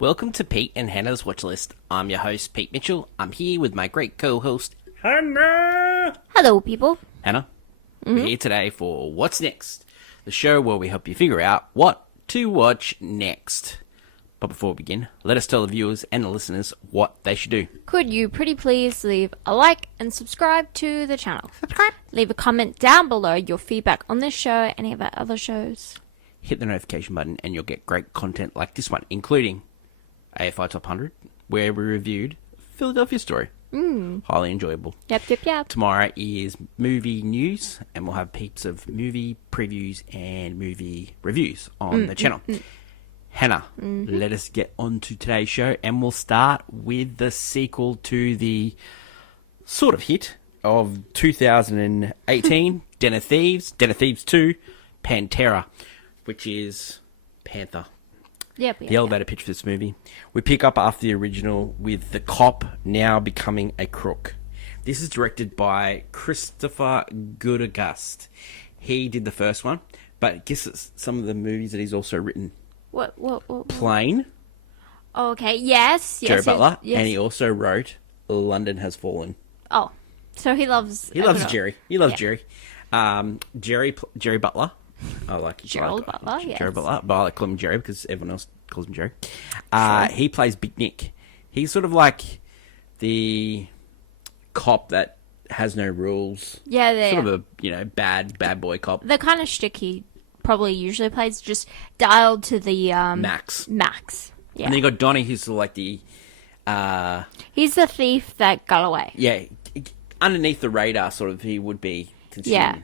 Welcome to Pete and Hannah's Watch List. I'm your host, Pete Mitchell. I'm here with my great co-host, Hannah. Hello, people. Hannah, we're here today for What's Next, the show where we help you figure out what to watch next. But before we begin, let us tell the viewers and the listeners what they should do. Could you pretty please leave a like and subscribe to the channel? Leave a comment down below your feedback on this show, any of our other shows. Hit the notification button and you'll get great content like this one, including AFI Top 100, where we reviewed Philadelphia Story. Highly enjoyable. Yep. Tomorrow is movie news, and we'll have heaps of movie previews and movie reviews on the channel. Hannah, let us get on to today's show, and we'll start with the sequel to the sort of hit of 2018, Den of Thieves 2, Pantera, which is Panther. The elevator pitch for this movie. We pick up after the original with the cop now becoming a crook. This is directed by Christopher Goodagust. He did the first one, but guess it's some of the movies that he's also written. What? Plane. Oh, okay. Yes. Jerry Butler. Yes. And he also wrote London Has Fallen. Oh, so he loves... Jerry. He loves Jerry. Jerry Butler. Gerald Butler, yes. Gerald Butler, but I like calling him Jerry because everyone else calls him Jerry. He plays Big Nick. He's sort of like the cop that has no rules. Yeah, sort of a bad boy cop. The kind of shtick he probably usually plays, just dialed to the Max. Yeah. And then you got Donnie, who's sort of like the he's the thief that got away. Yeah, underneath the radar, sort of. He would be considered. Yeah.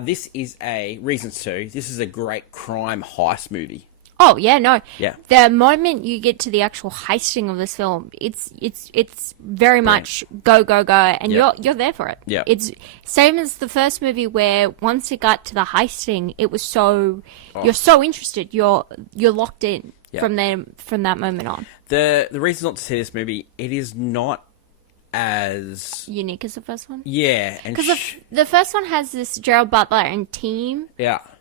This is Reasons 2. This is a great crime heist movie. Oh, yeah, no. Yeah. The moment you get to the actual heisting of this film, it's very much go, and you're there for it. Yeah. It's same as the first movie where once it got to the heisting, it was so you're so interested, you're locked in from that moment on. The reason not to see this movie, it is not as unique as the first one. Yeah, because the first one has this Gerald Butler and team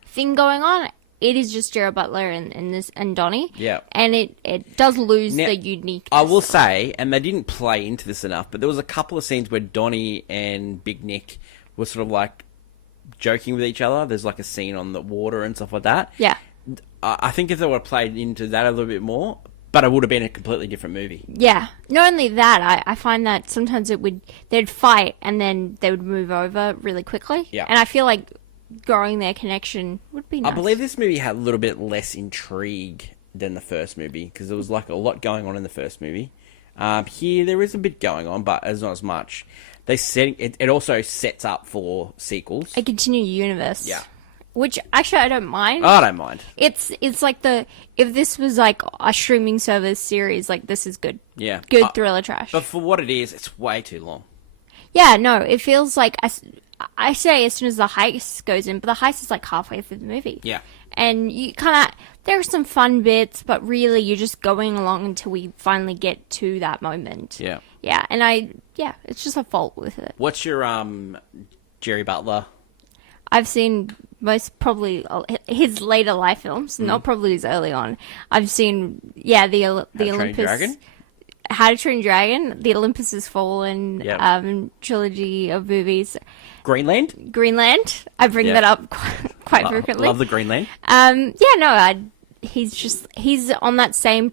thing going on. It is just Gerald Butler and Donnie. Yeah, and it does lose the uniqueness. I will say, and they didn't play into this enough, but there was a couple of scenes where Donnie and Big Nick were sort of like joking with each other. There's like a scene on the water and stuff like that. Yeah, I think if they would have played into that a little bit more. But it would have been a completely different movie. Yeah. Not only that, I find that sometimes they'd fight and then they would move over really quickly. Yeah. And I feel like growing their connection would be nice. I believe this movie had a little bit less intrigue than the first movie because there was like a lot going on in the first movie. Here there is a bit going on, but there's not as much. It also sets up for sequels. A continued universe. Yeah. Which actually I don't mind. Oh, I don't mind. It's like if this was like a streaming service series, like this is good. Yeah. Good thriller trash. But for what it is, it's way too long. Yeah, no, it feels like I say as soon as the heist goes in, but the heist is like halfway through the movie. Yeah. And you kind of, there are some fun bits, but really you're just going along until we finally get to that moment. Yeah. Yeah, and it's just a fault with it. What's your Jerry Butler? I've seen most probably his later life films, not probably his early on. I've seen the Olympus, How to Train Your Dragon, The Olympus Has Fallen, trilogy of movies. Greenland. I bring that up quite frequently. Love the Greenland. He's on that same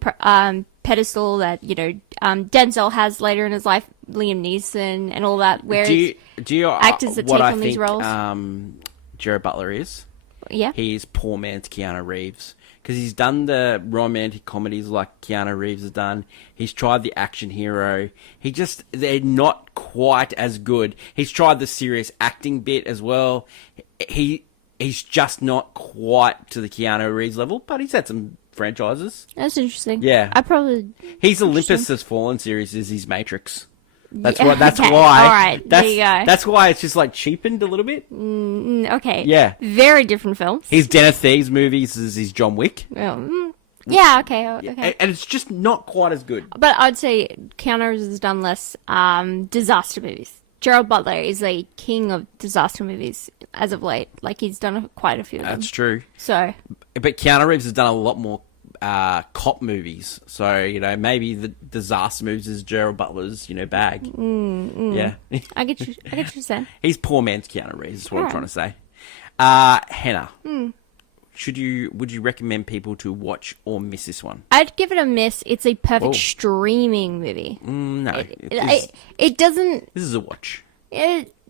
pedestal that Denzel has later in his life, Liam Neeson and all that. Where do you actors that take on these roles? Jerry Butler is. Yeah. He's poor man's Keanu Reeves. Because he's done the romantic comedies like Keanu Reeves has done. He's tried the action hero. They're not quite as good. He's tried the serious acting bit as well. He's just not quite to the Keanu Reeves level, but he's had some franchises. That's interesting. Yeah. His Olympus Has Fallen series is his Matrix. That's why. All right, there you go. That's why it's just like cheapened a little bit. Okay. Yeah. Very different films. His Den of Thieves movies is his John Wick. Yeah. Okay. And it's just not quite as good. But I'd say Keanu Reeves has done less disaster movies. Gerald Butler is a king of disaster movies as of late. Like he's done quite a few of them. That's true. So, but Keanu Reeves has done a lot more cop movies. So, maybe the disaster movies is Gerald Butler's, bag. Yeah. I get you. I get what you're saying. He's poor man's Keanu Reeves, is what I'm trying to say. Hannah, would you recommend people to watch or miss this one? I'd give it a miss. It's a perfect streaming movie. No. It doesn't... This is a watch.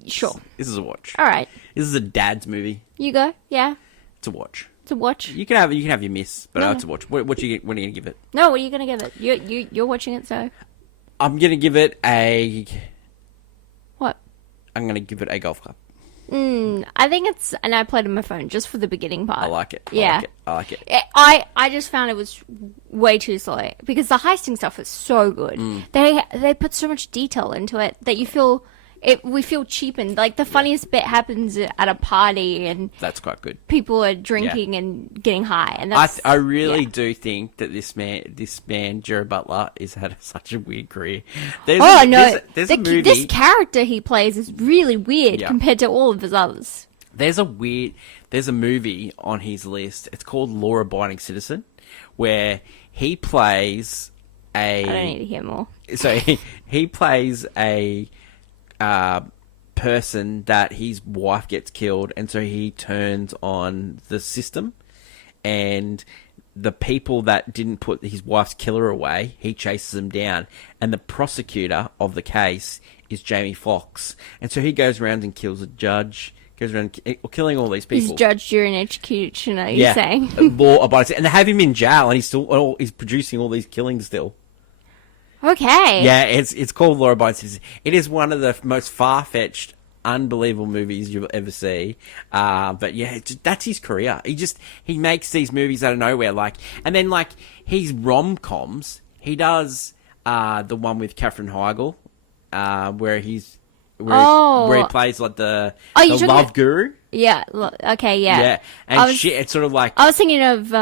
Sure. This is a watch. All right. This is a dad's movie. You go. Yeah. It's a watch. It's a watch. You can have your miss, but it's a watch. What are you going to give it? No, what are you going to give it? You're watching it, so... I'm going to give it a... What? I'm going to give it a golf club. I think it's... And I played on my phone just for the beginning part. I like it. Yeah. I like it. I just found it was way too slow. Because the heisting stuff is so good. They put so much detail into it that you feel... we feel cheapened. Like, the funniest bit happens at a party and... That's quite good. People are drinking and getting high. And that's... I really do think that this man, Jared Butler, has had such a weird career. There's a movie... This character he plays is really weird compared to all of his others. There's a movie on his list. It's called Law Abiding Citizen, where he plays a... I don't need to hear more. So he plays a... person that his wife gets killed, and so he turns on the system, and the people that didn't put his wife's killer away, he chases them down, and the prosecutor of the case is Jamie Foxx, and so he goes around and kills a judge, goes around killing all these people. He's judge, jury, and executioner, you're saying? Law abiding, and they have him in jail, and he's producing all these killings still. Okay. Yeah, it's called Law Abiding Citizen. It is one of the most far-fetched, unbelievable movies you'll ever see. But yeah, that's his career. He makes these movies out of nowhere, and then his rom-coms. He does the one with Katherine Heigl, where he plays the love guru. Yeah. Okay. Yeah. Yeah, and it's sort of like I was thinking of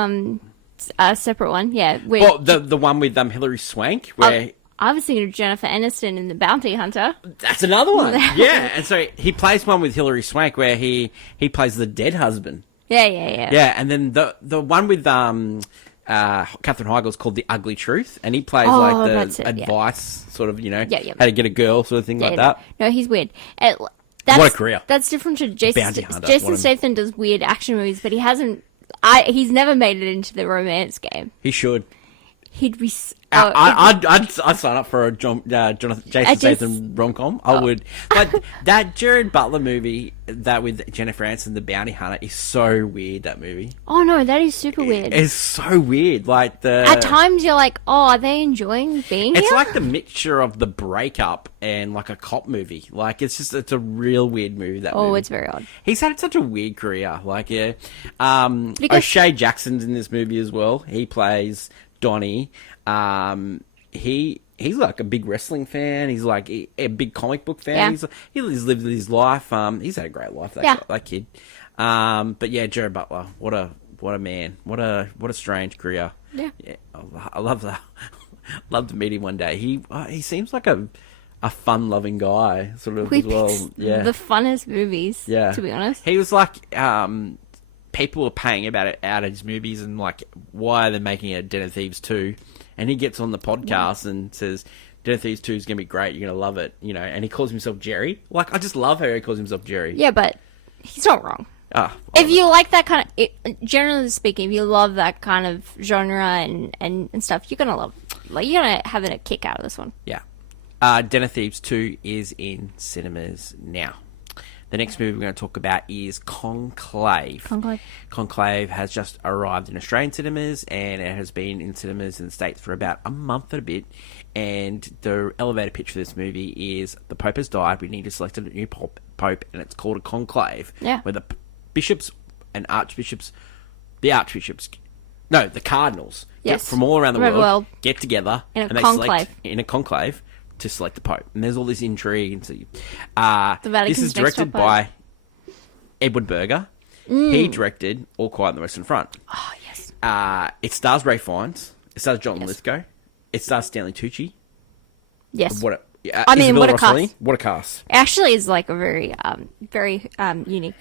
a separate one. Yeah. Well, the one with Hilary Swank, where I was thinking of Jennifer Aniston in The Bounty Hunter. That's another one. Yeah, and so he plays one with Hilary Swank where he plays the dead husband. Yeah. Yeah, and then the one with Katherine Heigl is called The Ugly Truth, and he plays the advice sort of, how to get a girl sort of thing like that. No, he's weird. What a career. That's different to Jason. Bounty Hunter. Jason Statham does weird action movies, but he hasn't. He's never made it into the romance game. He should. He'd be. I'd sign up for a Jason Statham rom-com. I would. But that Jared Butler movie, that with Jennifer Aniston, The Bounty Hunter, is so weird. That movie. Oh no, that is super weird. It's so weird. At times you're like, oh, are they enjoying being here? It's like the mixture of The Breakup and a cop movie. It's a real weird movie. That movie. It's very odd. He's had such a weird career. O'Shea Jackson's in this movie as well. He plays Donnie. He's a big wrestling fan. He's a big comic book fan. Yeah. He's lived his life. He's had a great life. That kid. But yeah, Jared Butler. What a man. What a strange career. Yeah. I love that. Love to meet him one day. He seems like a fun-loving guy, sort of, as well. Yeah. The funnest movies. Yeah. To be honest, he was people are paying out of his movies and why are they making a Den of Thieves 2? And he gets on the podcast and says, Den of Thieves 2 is going to be great, you're going to love it, and he calls himself Jerry. I just love how he calls himself Jerry. Yeah, but he's not wrong. If you like that kind of, generally speaking, if you love that kind of genre and stuff, you're going to love, you're going to have a kick out of this one. Yeah. Den of Thieves 2 is in cinemas now. The next movie we're going to talk about is Conclave. Conclave has just arrived in Australian cinemas, and it has been in cinemas in the States for about a month and a bit. And the elevator pitch for this movie is the Pope has died, we need to select a new Pope, and it's called a conclave. Yeah. Where the bishops and archbishops, the cardinals from all around the world get together in a conclave to select the Pope. And there's all this intrigue. And this is directed by Edward Berger. He directed All Quiet on the Western Front. Oh, yes. It stars Ray Fiennes. It stars John Lithgow. It stars Stanley Tucci. Yes. What a cast. What a cast. It actually is a very, very unique.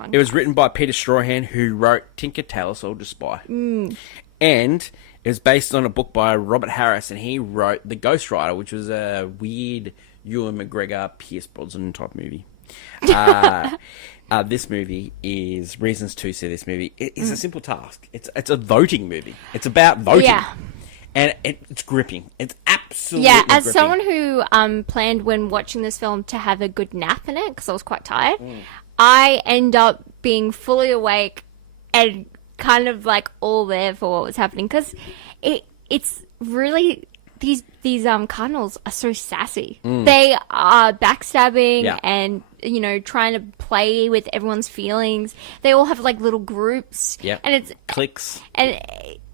fun. It was written by Peter Strahan, who wrote Tinker Tailor Soldier Spy. And it was based on a book by Robert Harris, and he wrote The Ghost Rider, which was a weird Ewan McGregor, Pierce Brosnan type movie. This movie is reasons to see this movie. It is a simple task. It's a voting movie. It's about voting. Yeah. And it's gripping. It's absolutely as gripping. Someone who planned when watching this film to have a good nap in it, because I was quite tired, I end up being fully awake and kind of like all there for what was happening. Because it's really... These cardinals are so sassy. They are backstabbing and, trying to play with everyone's feelings. They all have like little groups. Yeah. And it's... Cliques. And...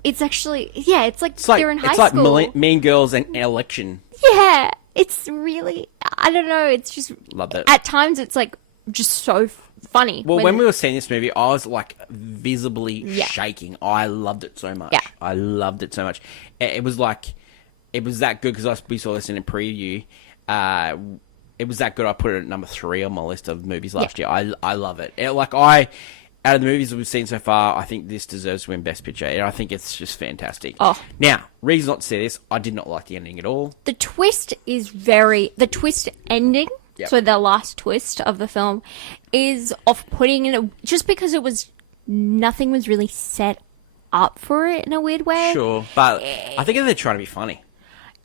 It's actually, it's like they're in high school. It's like Mean Girls and Election. Yeah, it's really, I don't know, it's just... Love that. At times, it's like, just so funny. Well, when we were seeing this movie, I was like visibly shaking. I loved it so much. Yeah. I loved it so much. It was like, it was that good because we saw this in a preview. It was that good. I put it at number 3 on my list of movies last year. I love it. Out of the movies that we've seen so far, I think this deserves to win Best Picture. And I think it's just fantastic. Oh. Now, reason not to see this, I did not like the ending at all. The twist is the twist ending, so the last twist of the film, is off-putting, just because nothing was really set up for it in a weird way. Sure, but I think they're trying to be funny.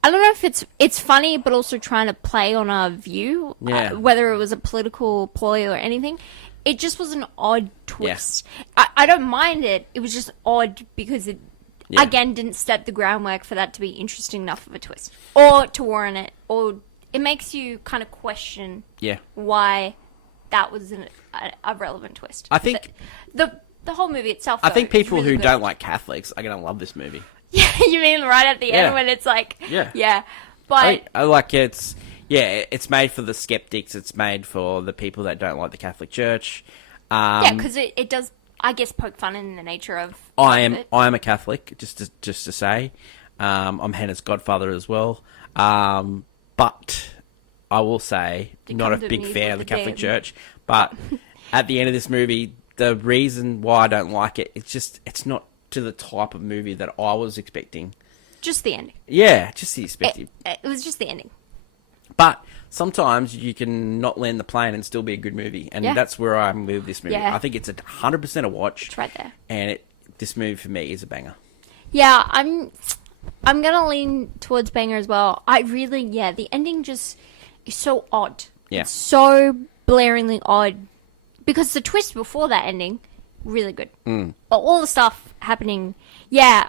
I don't know if it's funny, but also trying to play on our view, whether it was a political ploy or anything. It just was an odd twist. Yeah. I don't mind it. It was just odd because it, again, didn't set the groundwork for that to be interesting enough of a twist. Or to warrant it. Or it makes you kind of question why that was a relevant twist. I think... The whole movie itself, I think people really who don't like Catholics are going to love this movie. Yeah, you mean right at the end when it's like... Yeah. But... I like it's... Yeah, it's made for the skeptics. It's made for the people that don't like the Catholic Church. Because it does, I guess, poke fun in the nature of. I am a Catholic, just to say. I'm Hannah's godfather as well. But I will say, not a big fan of the Catholic Church. But at the end of this movie, the reason why I don't like it, it's not to the type of movie that I was expecting. Just the ending. Yeah, just the expected. It was just the ending. But sometimes you can not land the plane and still be a good movie. And that's where I'm with this movie. Yeah. I think it's 100% a watch. It's right there. And this movie for me is a banger. Yeah, I'm going to lean towards banger as well. I really, the ending just is so odd. Yeah. It's so blaringly odd. Because the twist before that ending, really good. But all the stuff happening, I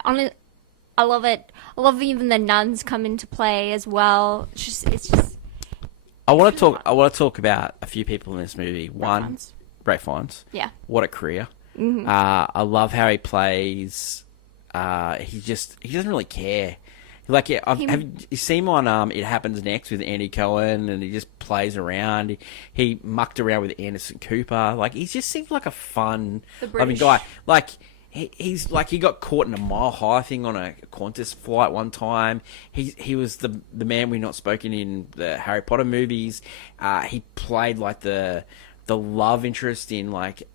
love it. I love even the nuns come into play as well. It's just. I want to talk about a few people in this movie. One, Ralph Fiennes. Yeah. What a career. Mm-hmm. I love how he plays. He doesn't really care. Like, have you seen him on It Happens Next with Andy Cohen, and he just plays around. He mucked around with Anderson Cooper. Like, he just seems like a fun, loving guy. Like. He's like, he got caught in a Mile High thing on a Qantas flight one time. He was the man we've not spoken in the Harry Potter movies. He played like the love interest in like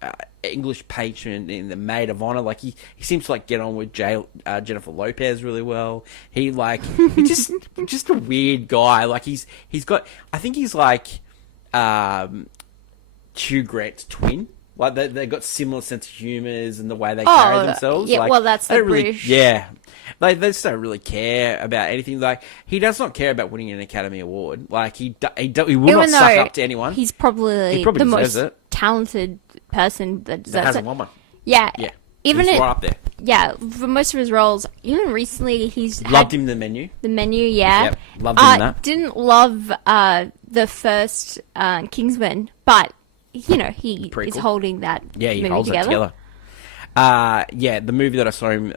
English Patron in the Maid of Honor. Like he seems to like get on with Jennifer Lopez really well. He's just a weird guy. Like he's got, I think he's like Hugh Grant's twin. Like, they got similar sense of humours and the way they carry themselves. Yeah, like, well, that's the British. They just don't really care about anything. Like, he does not care about winning an Academy Award. Like, he will not suck up to anyone. He's probably the most talented person that hasn't won one. Yeah. Even he's right up there. Yeah, for most of his roles, even recently, he's loved him in The Menu. The Menu, yeah. Yep, loved him in that. Didn't love the first Kingsman, but... You know, he is holding that movie holds together. That together. The movie that I saw him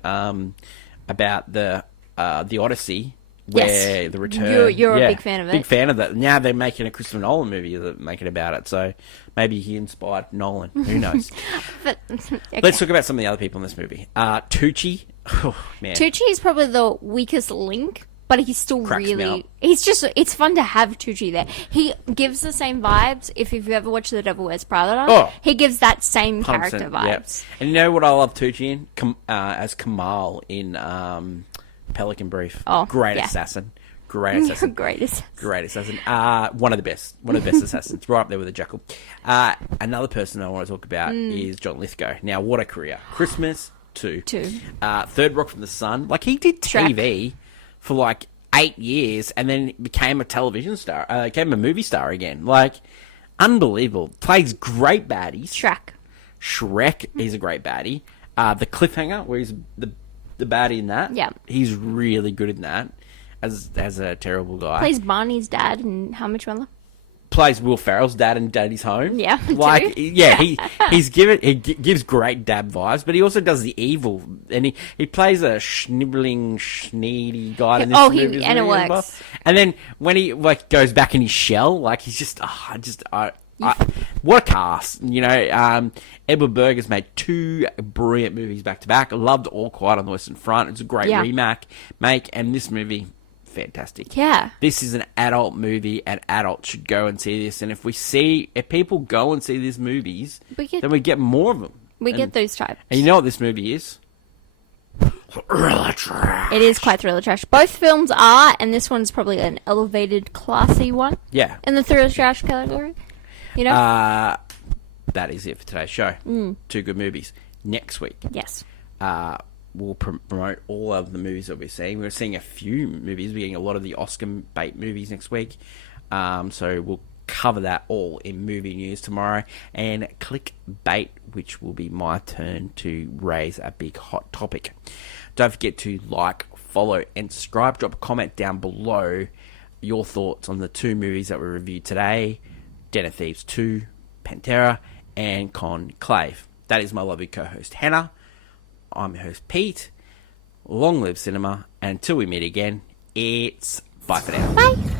about the Odyssey, where the return. You're a big fan of it. Big fan of that. Now they're making a Christopher Nolan movie that making about it, so maybe he inspired Nolan. Who knows? Okay. Let's talk about some of the other people in this movie. Tucci. Oh, man. Tucci is probably the weakest link but he's still Cracks me really. up. He's just. It's fun to have Tucci there. He gives the same vibes. If you've ever watched The Devil Wears Prada, he gives that same 100%, character vibes. And you know what I love Tucci in? As Kamal in Pelican Brief. Oh, great yeah. assassin. Great assassin. Greatest. Great assassin. One of the best. One of the best assassins. Right up there with the Jackal. Another person I want to talk about is John Lithgow. Now, what a career. Christmas, 2. Third Rock from the Sun. Like, he did TV for, like, 8 years and then became a television star. Became a movie star again. Like, unbelievable. Plays great baddies. Shrek is a great baddie. The Cliffhanger, where he's the baddie in that. Yeah. He's really good in that. As a terrible guy. Plays Barney's dad in How Much Mother? Plays Will Ferrell's dad in Daddy's Home. Yeah, like too. yeah, he gives great dad vibes, but he also does the evil, and he plays a schnibbling, schneedy guy in this movie. And it works. And then when he like goes back in his shell, like he's just what a cast, you know. Edward Berger's made 2 brilliant movies back to back. I loved All Quiet on the Western Front. It's a great remake, and this movie. Fantastic. Yeah. This is an adult movie, and adults should go and see this. And if people go and see these movies, then we get more of them. We get those types. And you know what this movie is? Thriller trash. It is quite thriller trash. Both films are, and this one's probably an elevated, classy one. Yeah. In the thriller trash category. You know? That is it for today's show. 2 good movies. Next week. Yes. We'll promote all of the movies that we're seeing. We're seeing a few movies. We're getting a lot of the Oscar bait movies next week. So we'll cover that all in movie news tomorrow. And clickbait, which will be my turn to raise a big hot topic. Don't forget to like, follow, and subscribe. Drop a comment down below your thoughts on the 2 movies that we reviewed today. Den of Thieves 2, Pantera, and Conclave. That is my lovely co-host, Hannah. I'm your host, Pete. Long live cinema. And until we meet again, it's bye for now. Bye.